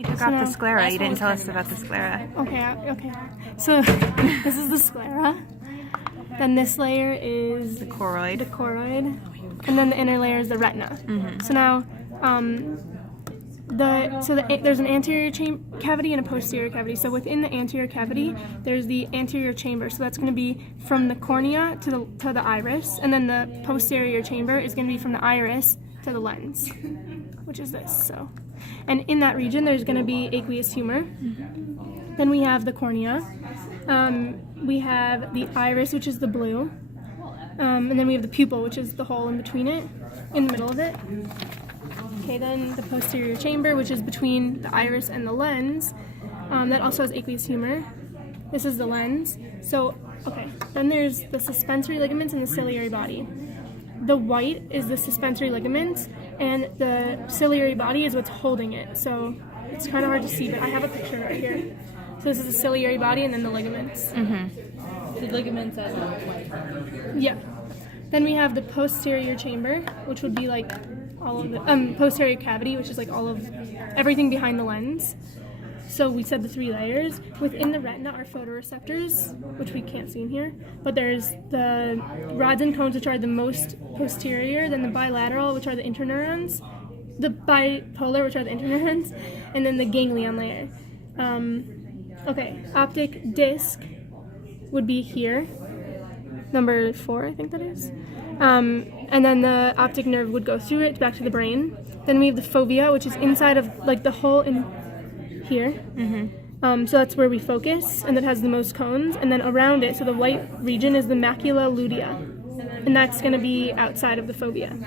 You took off the sclera. You didn't tell us about the sclera. Okay. So this is the sclera. Then this layer is The choroid. And then the inner layer is the retina. So now, there's an anterior cavity and a posterior cavity. So within the anterior cavity, there's the anterior chamber. So that's going to be from the cornea to the iris, and then the posterior chamber is going to be from the iris to the lens, which is this. So, and in that region, there's going to be aqueous humor. Then we have the cornea. We have the iris, which is the blue. And then we have the pupil, which is the hole in between it, in the middle of it. Okay, then the posterior chamber, which is between the iris and the lens. That also has aqueous humor. This is the lens. So, okay, then there's the suspensory ligaments and the ciliary body. The white is the suspensory ligaments, and the ciliary body is what's holding it. So it's kind of hard to see, but I have a picture right here. So this is the ciliary body and then the ligaments. The ligaments as white. Yeah. Then we have the posterior chamber, which would be like all of the posterior cavity, which is like all of everything behind the lens. So we said the 3 layers. Within the retina are photoreceptors, which we can't see in here. But there's the rods and cones, which are the most posterior, then the bilateral, which are the interneurons, the bipolar, which are the interneurons, and then the ganglion layer. Okay, optic disc would be here, number 4, I think that is. And then the optic nerve would go through it back to the brain. Then we have the fovea, which is inside of like the hole in here. So that's where we focus, and that has the most cones. And then around it, so the white region is the macula lutea, and that's going to be outside of the fovea.